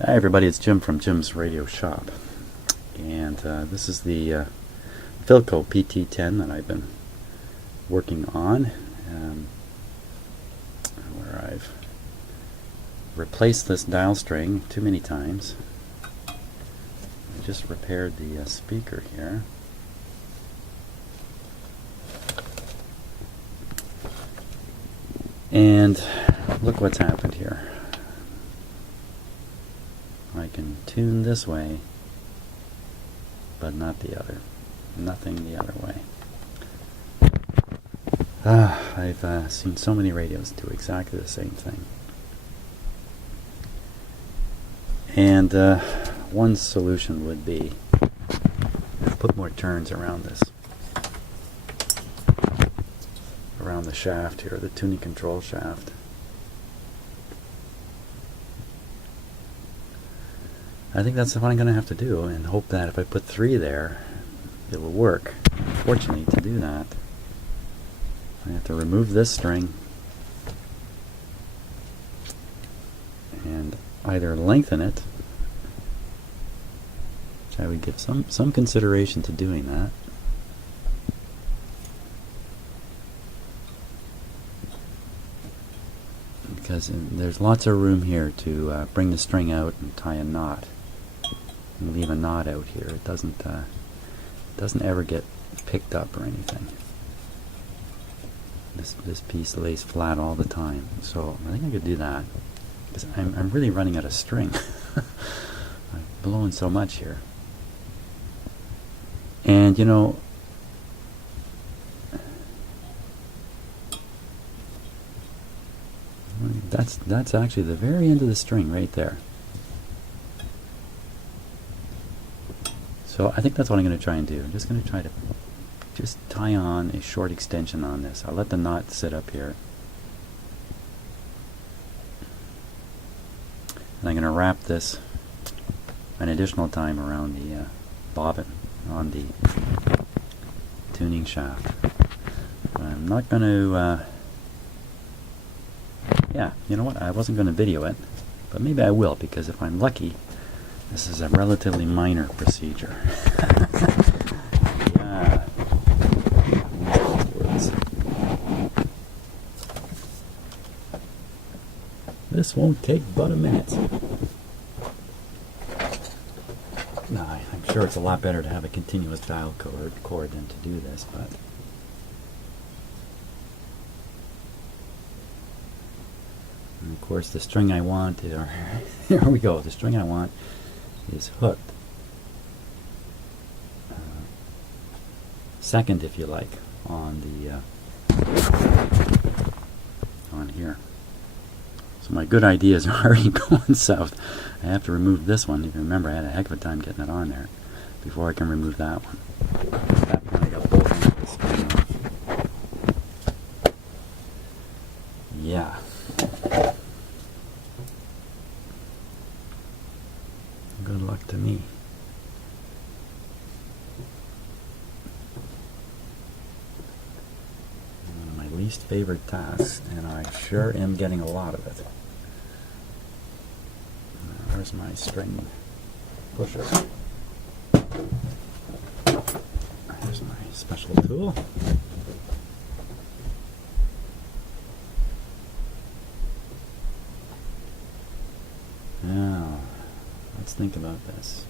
Hi everybody, it's Jim from Jim's Radio Shop, and this is the Philco PT-10 that I've been working on, where I've replaced this dial string too many times. I just repaired the speaker here. And look what's happened here. I can tune this way, but not the other. Nothing the other way. I've seen so many radios do exactly the same thing. And one solution would be put more turns around this, around the shaft here, the tuning control shaft. I think that's what I'm going to have to do, and hope that if I put 3 there, it will work. Unfortunately, to do that, I have to remove this string and either lengthen it, which I would give some consideration to doing that, because there's lots of room here to bring the string out and tie a knot. And leave a knot out here. It doesn't ever get picked up or anything. This piece lays flat all the time. So I think I could do that, because I'm really running out of string. I'm blowing so much here. And you know, that's actually the very end of the string right there. So I think that's what I'm going to try and do. I'm just going to try to just tie on a short extension on this. I'll let the knot sit up here. And I'm going to wrap this an additional time around the bobbin on the tuning shaft. I'm not going to, yeah, you know what, I wasn't going to video it, but maybe I will, because if I'm lucky, this is a relatively minor procedure. Yeah. This won't take but a minute. No, I'm sure it's a lot better to have a continuous dial cord than to do this, but and of course the string I want, here we go, the string I want is hooked second, if you like, on the on here. So my good ideas are already going south. I have to remove this one. If you remember, I had a heck of a time getting it on there before I can remove that one. At that point I got both ends of the string off. Yeah. Good luck to me. One of my least favorite tasks, and I sure am getting a lot of it. There's my string pusher. There's my special tool. Now, let's think about this.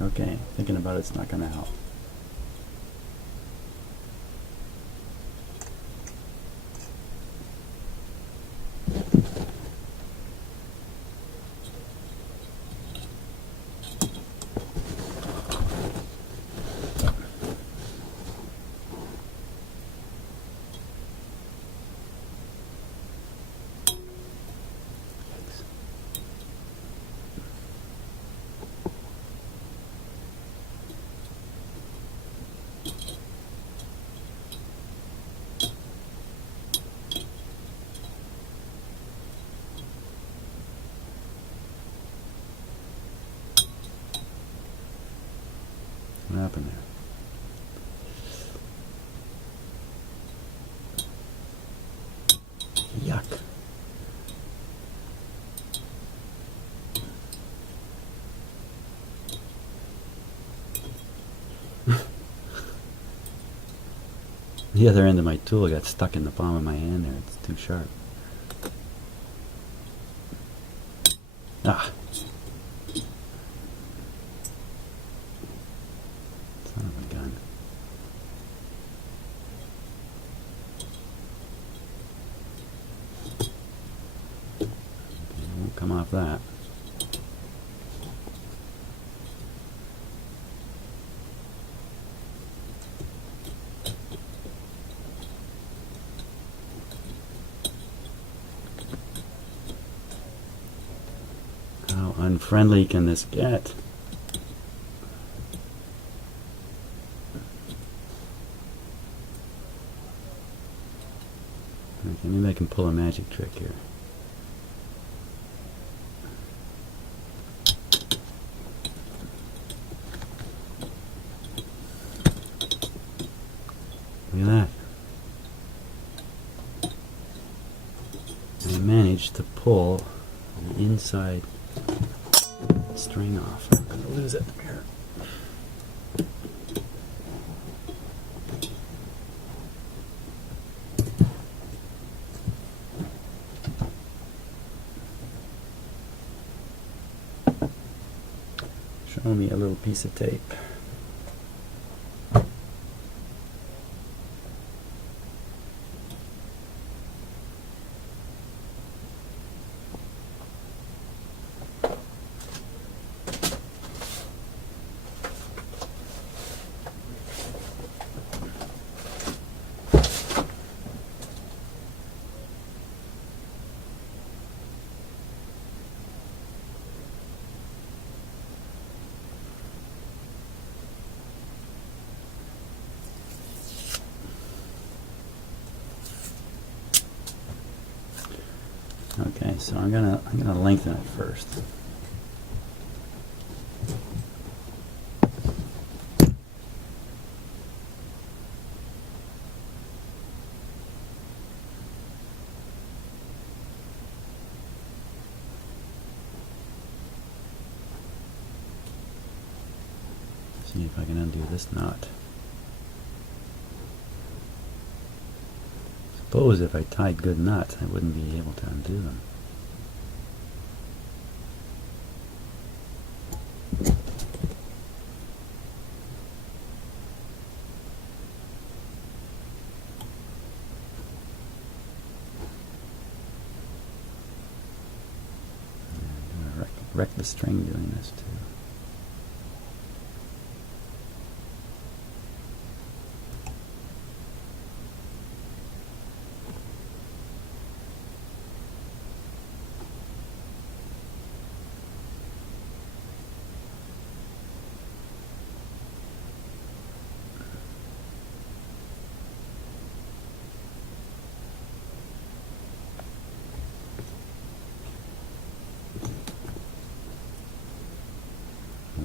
Okay, thinking about it's not going to help. What happened there? Yuck. The other end of my tool got stuck in the palm of my hand there. It's too sharp. Ah! Son of a gun. Okay, it won't come off that. How unfriendly can this get? Okay, maybe I can pull a magic trick here. Look at that. I managed to pull the inside string off. I'm going to lose it here. Show me a little piece of tape. Okay, so I'm gonna lengthen it first. See if I can undo this knot. Suppose if I tied good knots, I wouldn't be able to undo them. I'm going to wreck the string doing this too.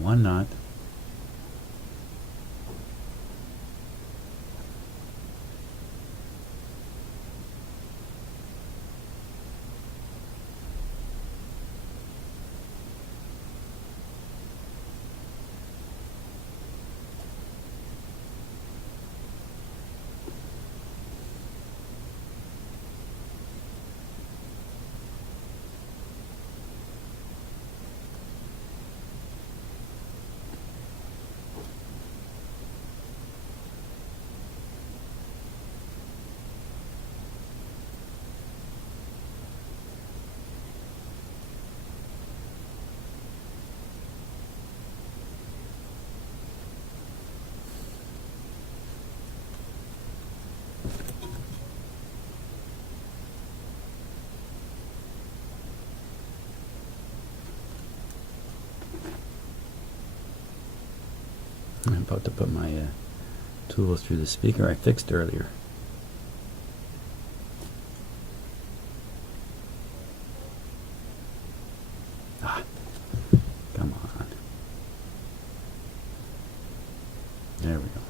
One knot. I'm about to put my tool through the speaker I fixed earlier. Ah, come on. There we go.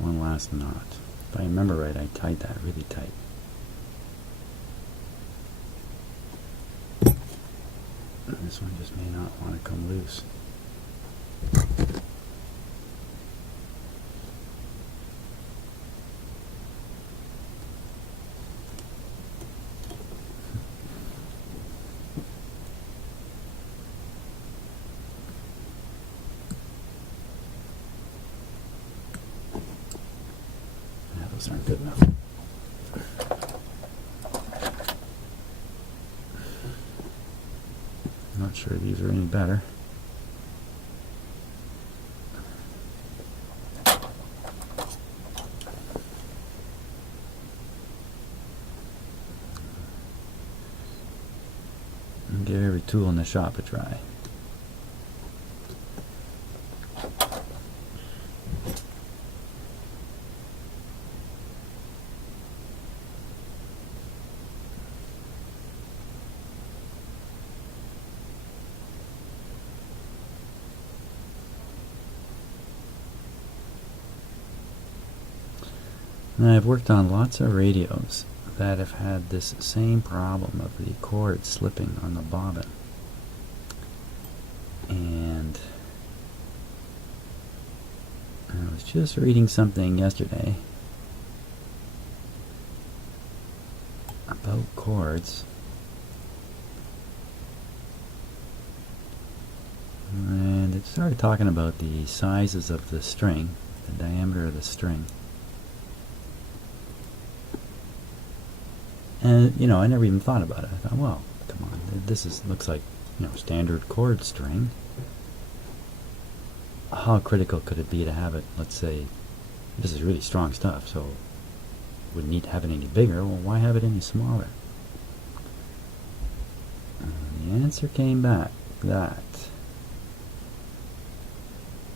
One last knot. If I remember right, I tied that really tight. This one just may not want to come loose. these aren't good enough. Not sure these are any better. Give every tool in the shop a try. Now, I've worked on lots of radios that have had this same problem of the cord slipping on the bobbin. And I was just reading something yesterday about cords, and it started talking about the sizes of the string, the diameter of the string. And, you know, I never even thought about it. I thought, well, come on, looks like, you know, standard cord string. How critical could it be to have it, let's say, this is really strong stuff, so wouldn't need to have it any bigger. Well, why have it any smaller? And the answer came back that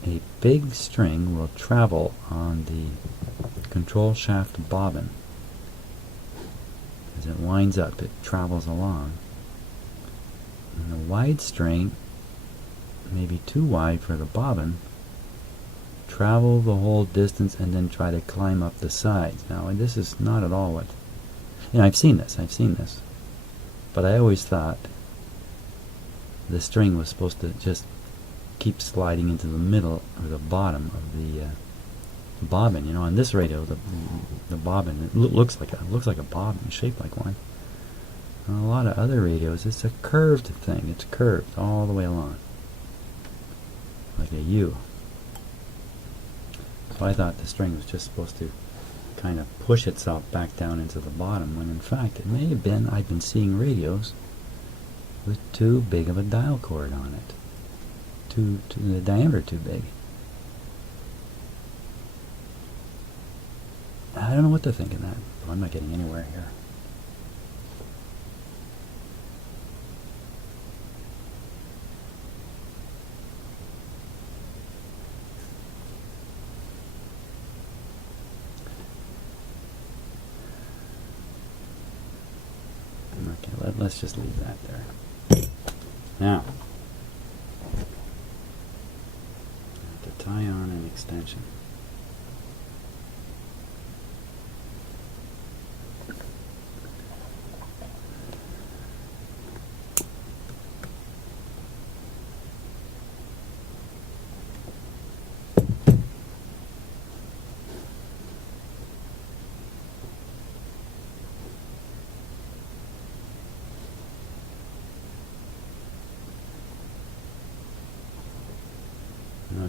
a big string will travel on the control shaft bobbin. As it winds up, it travels along. And the wide string, maybe too wide for the bobbin, travel the whole distance and then try to climb up the sides. Now, and this is not at all what, you know, I've seen this, but I always thought the string was supposed to just keep sliding into the middle or the bottom of the bobbin. You know, on this radio, the bobbin, it looks like a bobbin, shaped like one. On a lot of other radios, it's a curved thing. It's curved all the way along, like a U. So I thought the string was just supposed to kind of push itself back down into the bottom, when in fact it may have been, I've been seeing radios with too big of a dial cord on it. The diameter too big. I don't know what to think of that. Well, I'm not getting anywhere here. Okay, let's just leave that there. Now, I have to tie on an extension.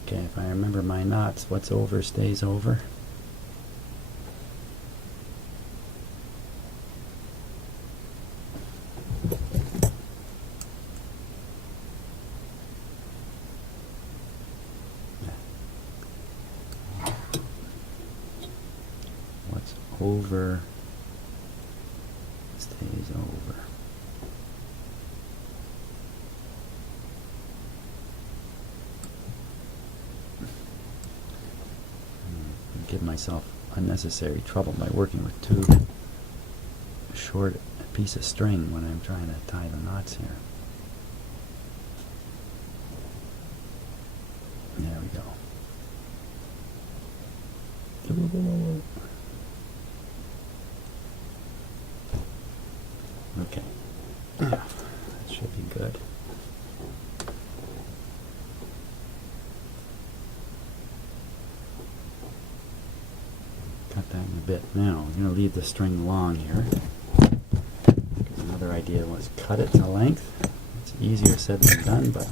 Okay, if I remember my knots, what's over stays over. What's over stays over. Give myself unnecessary trouble by working with too short a piece of string when I'm trying to tie the knots here. There we go. Okay. Yeah, that should be good. Cut that in a bit. Now, I'm going to leave the string long here. Because another idea was cut it to length. It's easier said than done, but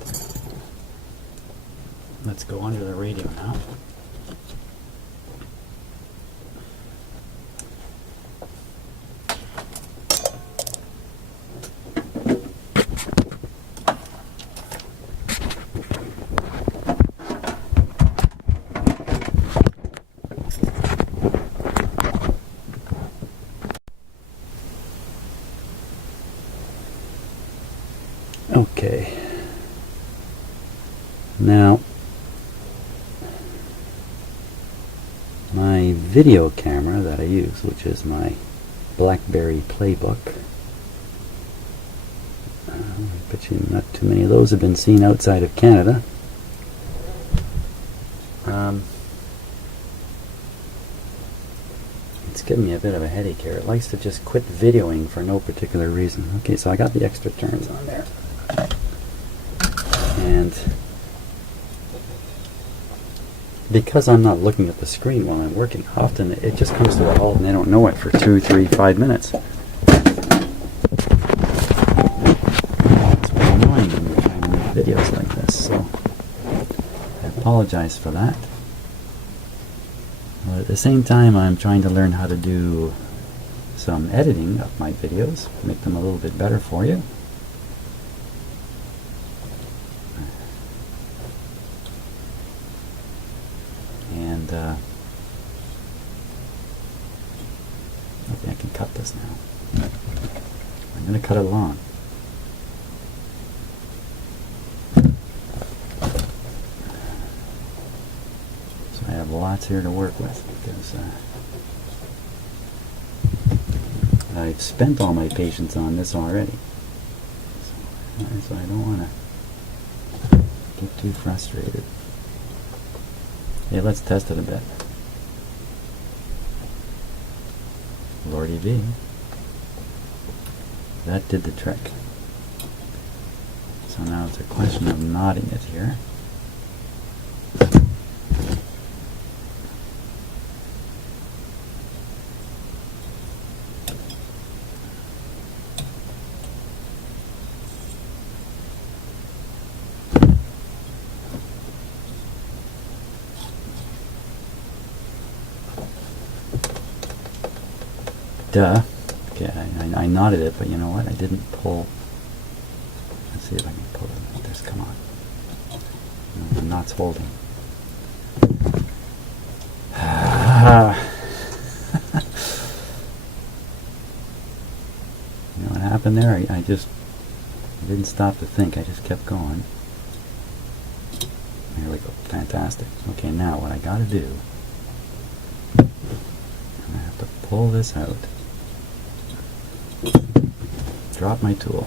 let's go under the radio now. Okay. Now, my video camera that I use, which is my BlackBerry Playbook. I bet you not too many of those have been seen outside of Canada. It's giving me a bit of a headache here. It likes to just quit videoing for no particular reason. Okay, so I got the extra turns on there. And because I'm not looking at the screen while I'm working, often it just comes to a halt and they don't know it for 2, 3, 5 minutes. It's been annoying when you're trying to make videos like this, so I apologize for that. But at the same time, I'm trying to learn how to do some editing of my videos, make them a little bit better for you. And okay, I can cut this now. I'm going to cut it long. So I have lots here to work with because I've spent all my patience on this already. So I don't want to get too frustrated. Okay, let's test it a bit. Lordy V. That did the trick. So now it's a question of knotting it here. Duh. Okay, I knotted it, but you know what? I didn't pull. Let's see if I can pull it like this. Come on. No, the knot's holding. You know what happened there? I just didn't stop to think. I just kept going. There we go. Fantastic. Okay, now what I got to do, I have to pull this out. Drop my tool.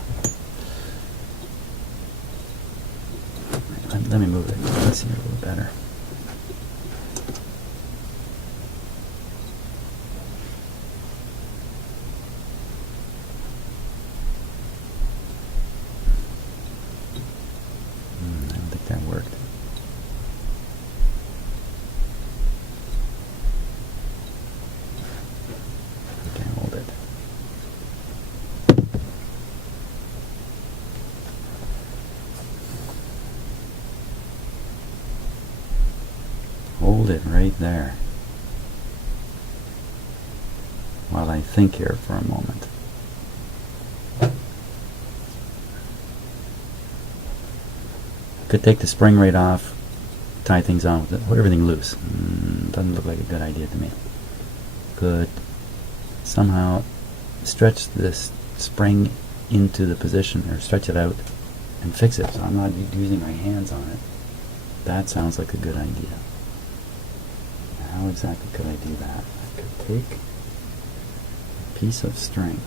Let me move it. Let's see a little better. I don't think that worked. Okay, hold it. Hold it right there while I think here for a moment. Could take the spring right off, tie things on with it, put everything loose. Doesn't look like a good idea to me. Could somehow stretch this spring into the position, or stretch it out and fix it so I'm not using my hands on it. That sounds like a good idea. How exactly could I do that? I could take a piece of string,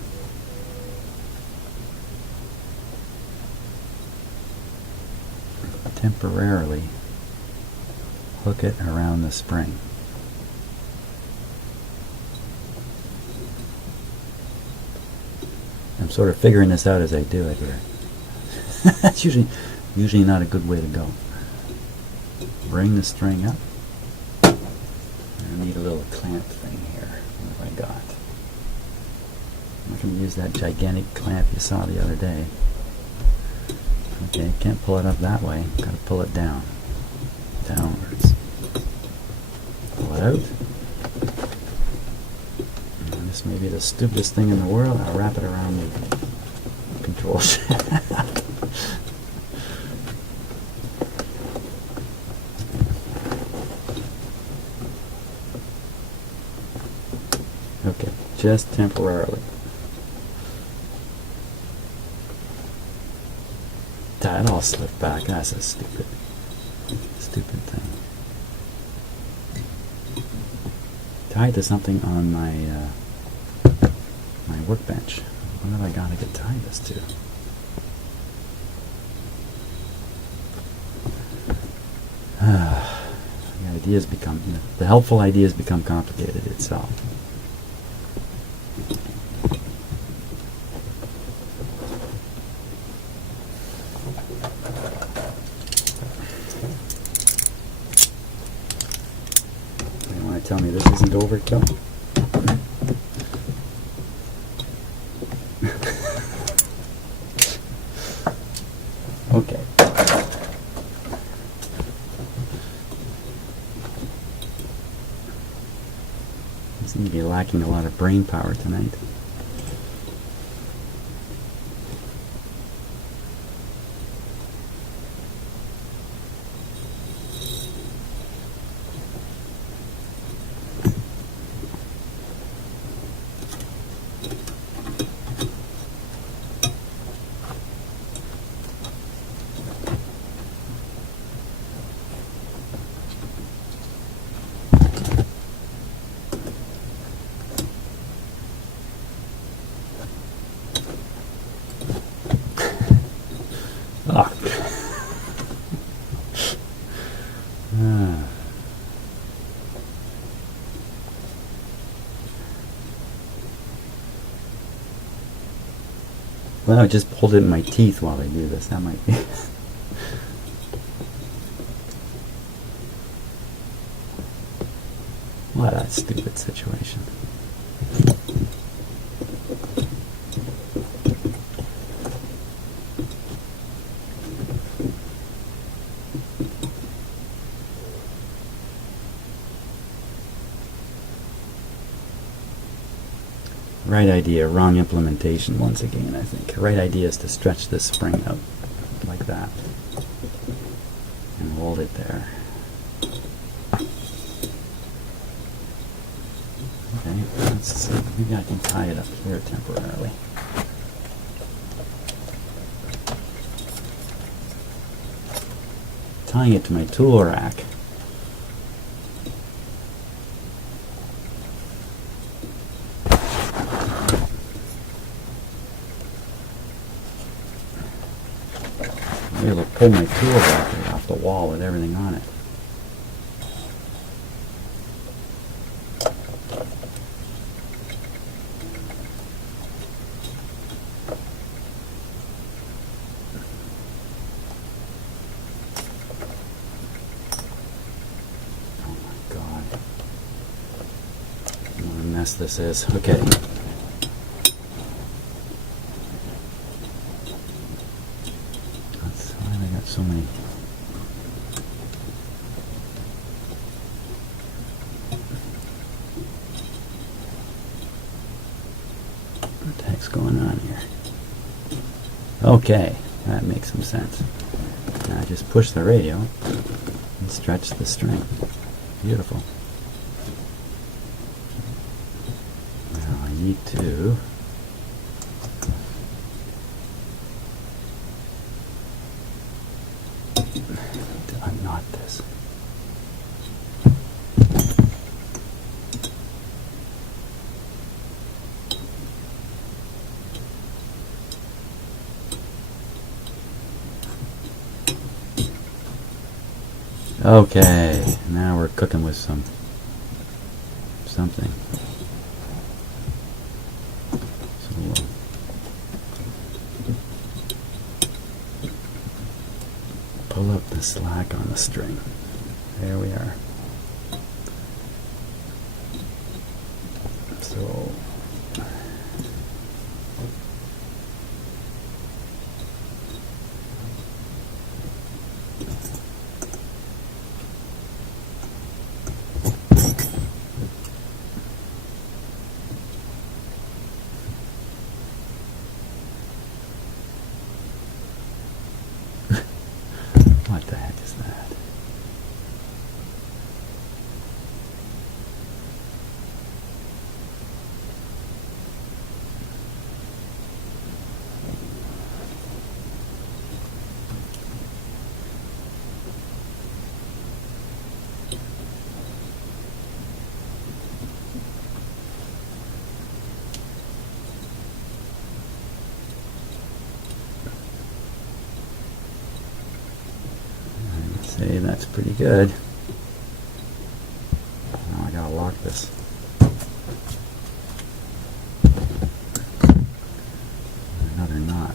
temporarily hook it around the spring. I'm sort of figuring this out as I do it here. That's usually not a good way to go. Bring the string up. I need a little clamp thing here. What have I got? I'm not going to use that gigantic clamp you saw the other day. Okay, can't pull it up that way. Got to pull it down. Downwards. Pull it out. And this may be the stupidest thing in the world. I'll wrap it around the control shaft. Okay, just temporarily. That all slipped back. That's a stupid thing. Tied to something on my my workbench. What have I got to get tied this to? The helpful ideas become complicated itself. You want to tell me this isn't overkill? Okay. I seem to be lacking a lot of brain power tonight. Well, I just pulled it in my teeth while I do this. That might be. What a stupid situation. Right idea, wrong implementation once again, I think. Right idea is to stretch this spring out like that and hold it there. Okay, let's see. Maybe I can tie it up here temporarily. Tying it to my tool rack. Be able to pull my tool rack right off the wall with everything on it. Oh my God. What a mess this is. Okay. So many. What the heck's going on here? Okay, that makes some sense. Now I just push the radio and stretch the string. Beautiful. Now I need to unknot this. Okay, now we're cooking with something. So we'll pull up the slack on the string. There we are. So what the heck is that? that's pretty good. Now I gotta lock this. Another knot.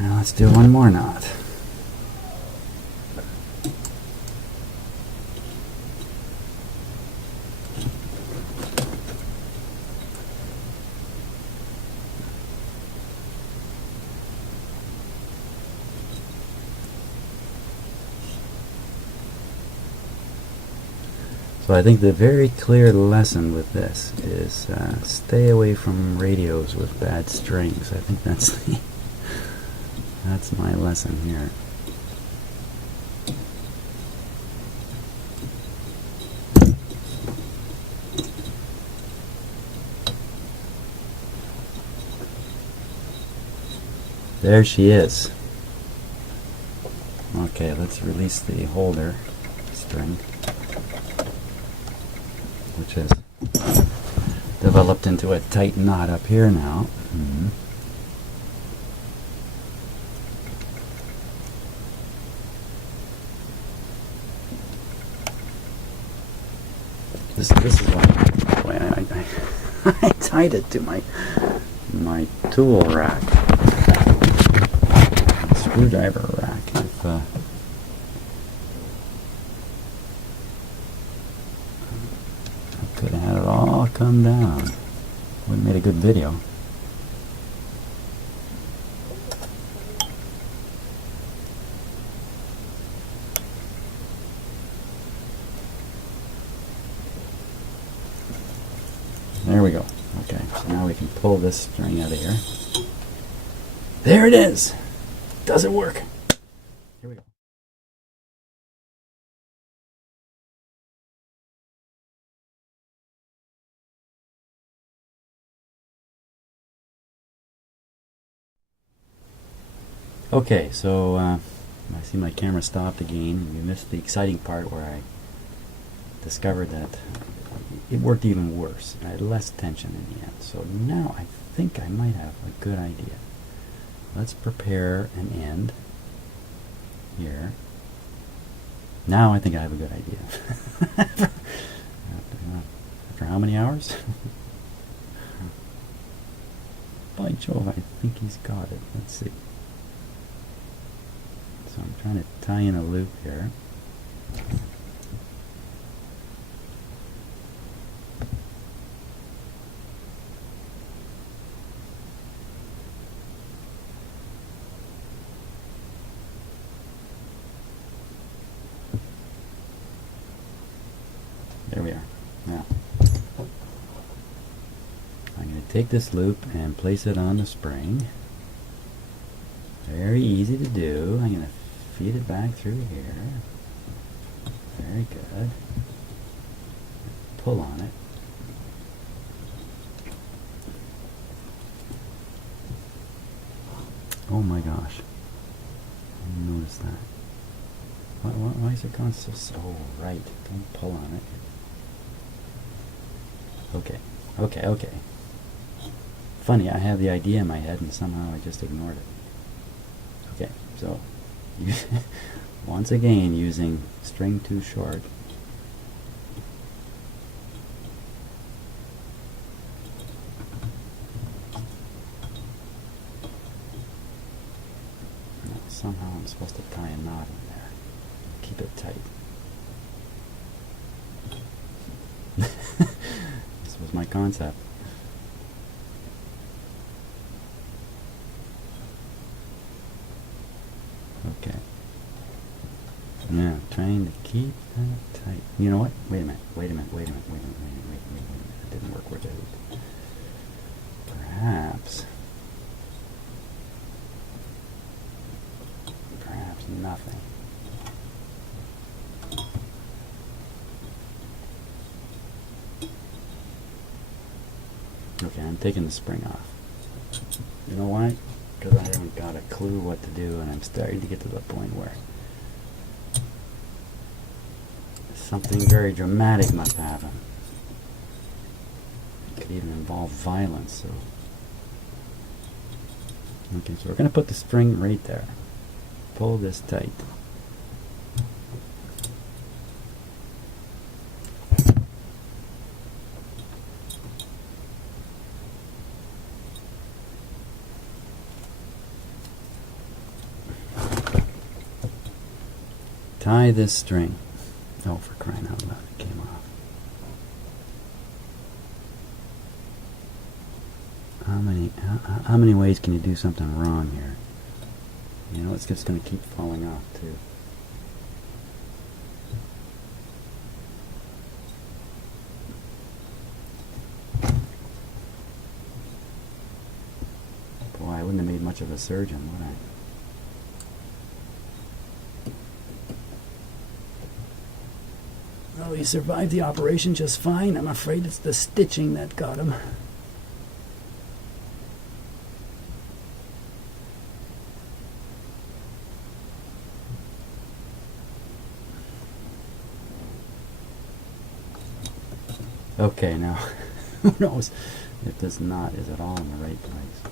Now let's do one more knot. So I think the very clear lesson with this is stay away from radios with bad strings. I think that's the that's my lesson here. There she is. Okay, let's release the holder string, which has developed into a tight knot up here now. This is why I tied it to my tool rack, screwdriver rack. If I could have had it all come down, would have made a good video. There we go. Okay, so now we can pull this string out of here. There it is! Does it work? Here we go. Okay, so I see my camera stopped again. You missed the exciting part where I discovered that it worked even worse. I had less tension in the end. So now I think I might have a good idea. Let's prepare an end here. Now I think I have a good idea. After how many hours? By Jove, I think he's got it. Let's see. So I'm trying to tie in a loop here. There we are. Now, I'm going to take this loop and place it on the spring. Very easy to do. I'm going to feed it back through here. Very good. Pull on it. Oh my gosh. I didn't notice that. Why is it going so slow? Right. Don't pull on it. Okay. Funny, I have the idea in my head and somehow I just ignored it. Okay, so once again using string too short. Now, somehow I'm supposed to tie a knot in there. Keep it tight. This was my concept. Okay. Yeah, trying to keep that tight. You know what? Wait a minute. Wait. It didn't work with it. Perhaps nothing. Okay, I'm taking the spring off. You know why? Because I haven't got a clue what to do, and I'm starting to get to the point where something very dramatic must happen. It could even involve violence. So, okay, so we're going to put the spring right there. Pull this tight. Tie this string. Oh, for crying out loud, it came off. How many ways can you do something wrong here? You know, it's just going to keep falling off, too. Boy, I wouldn't have made much of a surgeon, would I? Well, he survived the operation just fine. I'm afraid it's the stitching that got him. Okay, now, who knows if this knot is at all in the right place?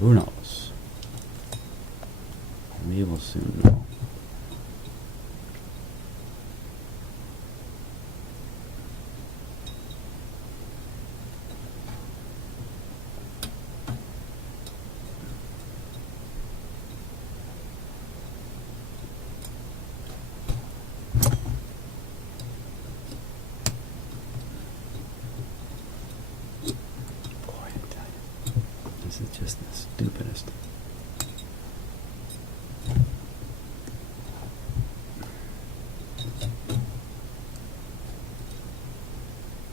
Who knows? We will soon know. This is just the stupidest.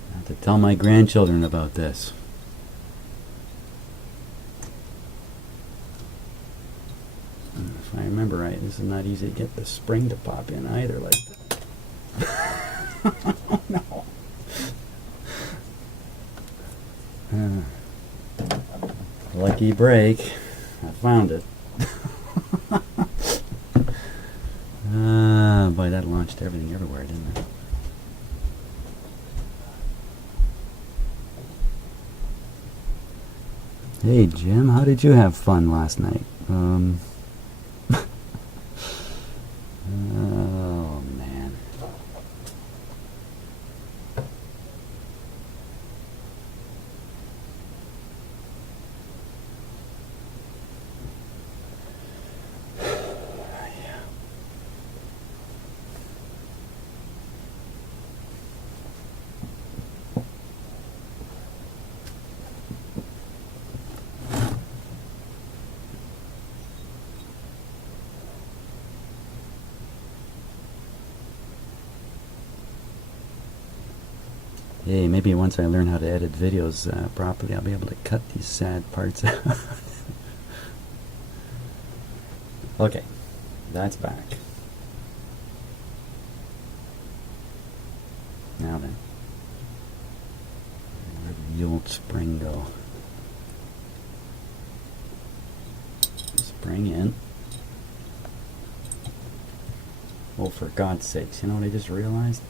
I have to tell my grandchildren about this. If I remember right, this is not easy to get the spring to pop in either, like that. Oh no. Lucky break. I found it. Boy, that launched everything everywhere, didn't it? Hey, Jim, how did you have fun last night? Oh, man. Hey, maybe once I learn how to edit videos properly, I'll be able to cut these sad parts out. Okay, that's back. Now then, where did the old spring go? Spring in. Oh, for God's sakes, you know what I just realized?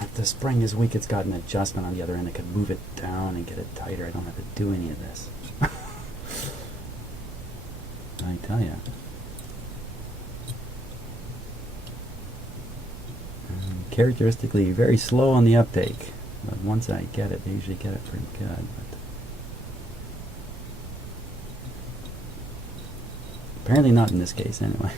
If the spring is weak, it's got an adjustment on the other end. I could move it down and get it tighter. I don't have to do any of this. I tell you. Characteristically very slow on the uptake. But once I get it, I usually get it pretty good. But apparently not in this case, anyway.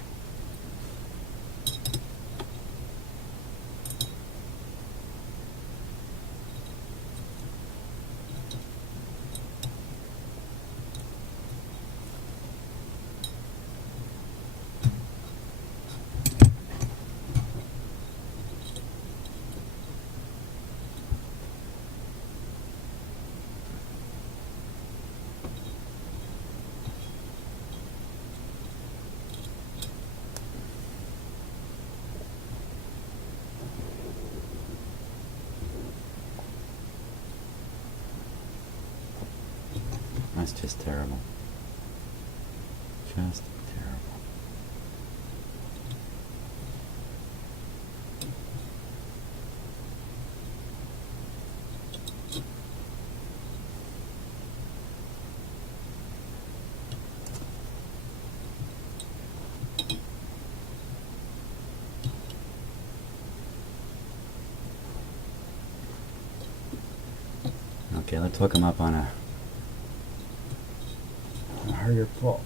is just terrible. Just terrible. Okay, let's hook them up on a harder pull.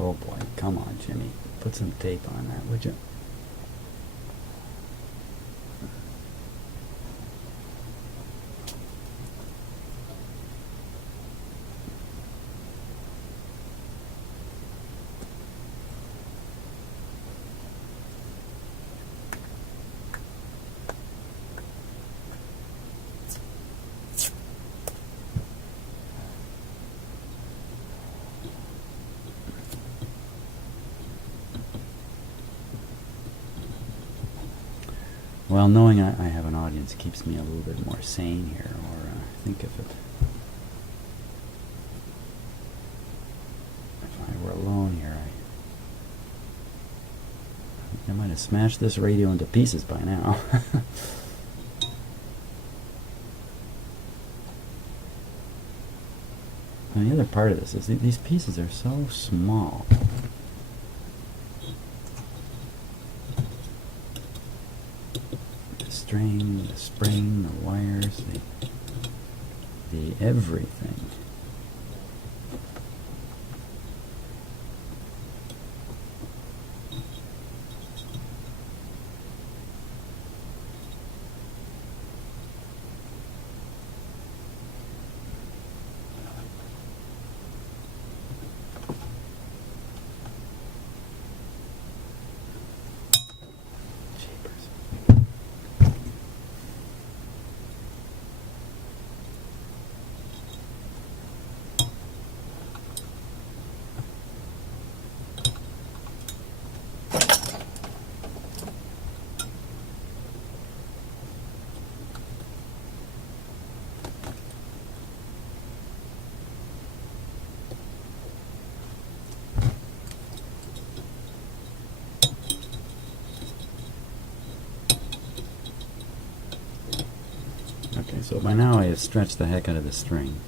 Oh boy, come on, Jimmy. Put some tape on that, would you? Well, knowing I have an audience keeps me a little bit more sane here, or I think if I were alone here, I might have smashed this radio into pieces by now. And the other part of this is these pieces are so small. String, the spring, the wires, the everything. Okay, so by now I have stretched the heck out of the spring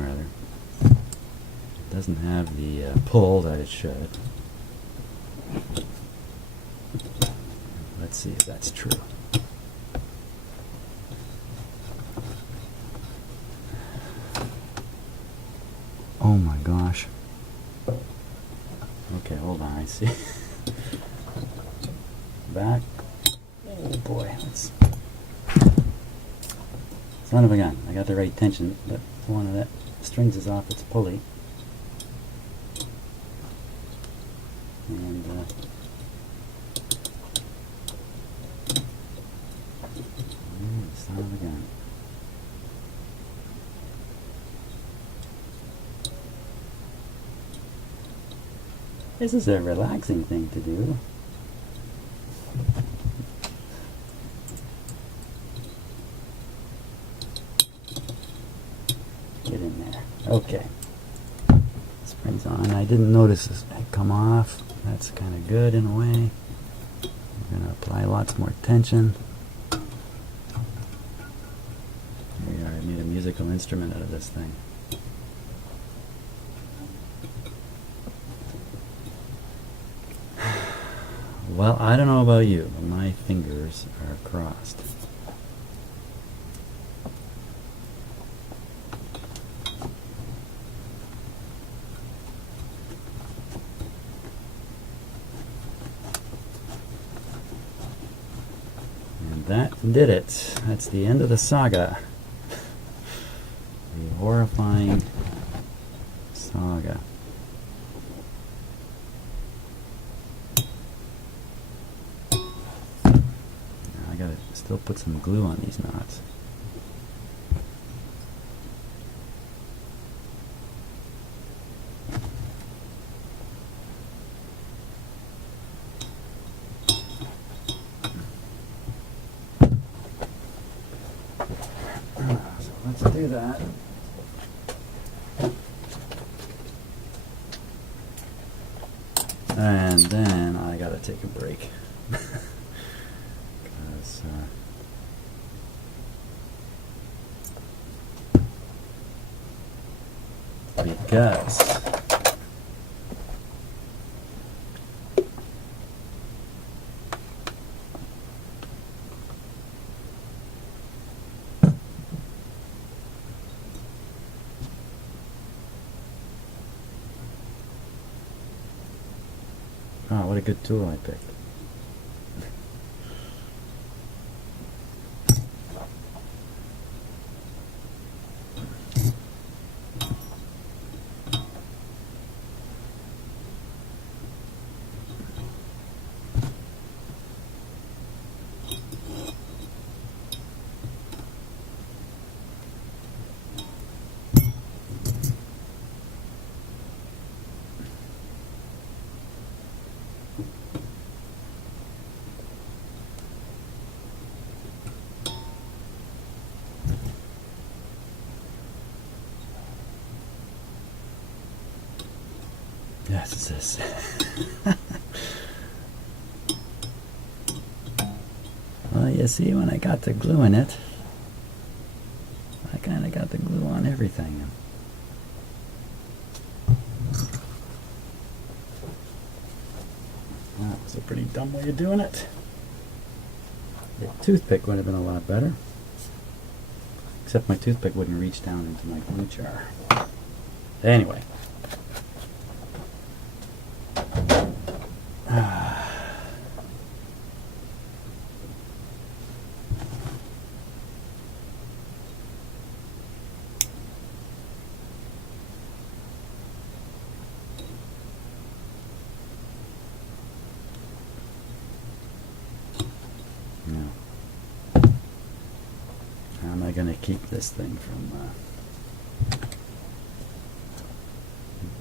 rather. It doesn't have the pull that it should. Let's see if that's true. Oh my gosh. Okay, hold on, I see. Back. Oh boy, let's... Son of a gun, I got the right tension, but one of the strings is off its pulley. And son of a gun. This is a relaxing thing to do. Get in there. Okay. Spring's on. I didn't notice this come off. That's kind of good in a way. I'm going to apply lots more tension. There we are. I made a musical instrument out of this thing. Well, I don't know about you, but my fingers are crossed. that did it. That's the end of the saga. The horrifying saga. Now I gotta still put some glue on these knots. Let's do that. And then I gotta take a break. Because oh, what a good tool I picked. Yes, it's this. Well, you see, when I got the glue in it, I kind of got the glue on everything. That was a pretty dumb way of doing it. The toothpick would have been a lot better. Except my toothpick wouldn't reach down into my glue jar. Anyway. How am I going to keep this thing from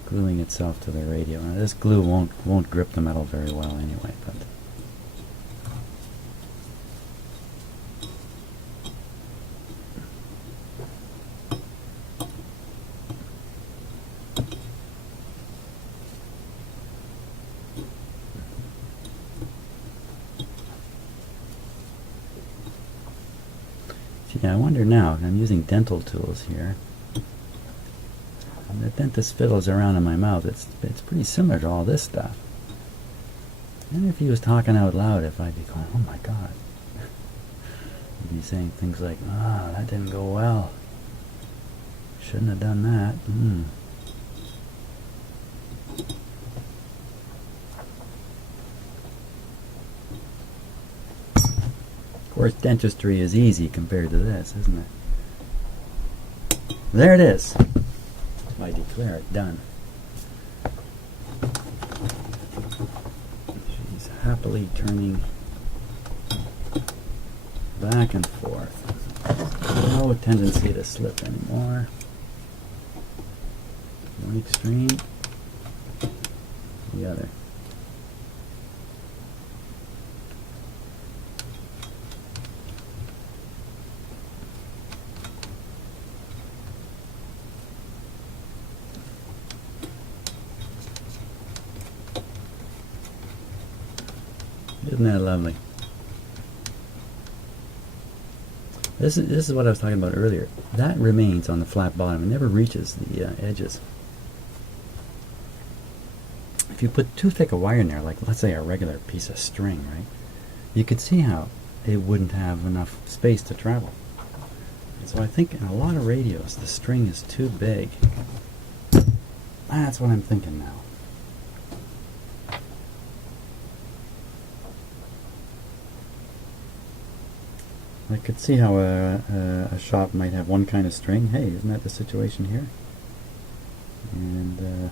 gluing itself to the radio? Now, this glue won't grip the metal very well anyway, but I wonder now, I'm using dental tools here, and the dentist fiddles around in my mouth. It's pretty similar to all this stuff. I wonder if he was talking out loud, if I'd be going, oh my God. He'd be saying things like, ah, that didn't go well. Shouldn't have done that. Of course, dentistry is easy compared to this, isn't it? There it is. I declare it done. She's happily turning back and forth. No tendency to slip anymore. One extreme, the other. Isn't that lovely? This is what I was talking about earlier. That remains on the flat bottom. It never reaches the edges. If you put too thick a wire in there, like let's say a regular piece of string, right? You could see how it wouldn't have enough space to travel. And so I think in a lot of radios, the string is too big. That's what I'm thinking now. I could see how a shop might have one kind of string. Hey, isn't that the situation here? And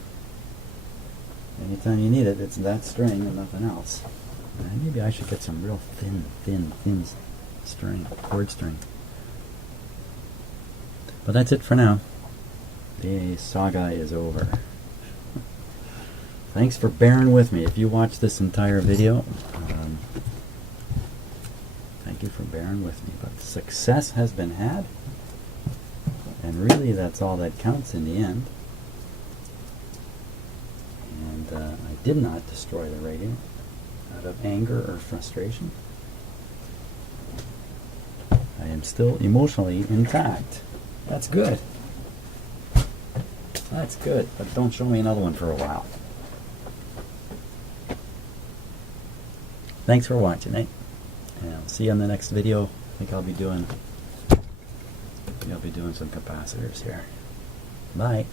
anytime you need it, it's that string and nothing else. Maybe I should get some real thin string, cord string. But that's it for now. The saga is over. Thanks for bearing with me. If you watched this entire video, thank you for bearing with me. But success has been had, and really that's all that counts in the end. And I did not destroy the radio out of anger or frustration. I am still emotionally intact. That's good. That's good, but don't show me another one for a while. Thanks for watching, and I'll see you on the next video. I think I'll be doing some capacitors here. Bye.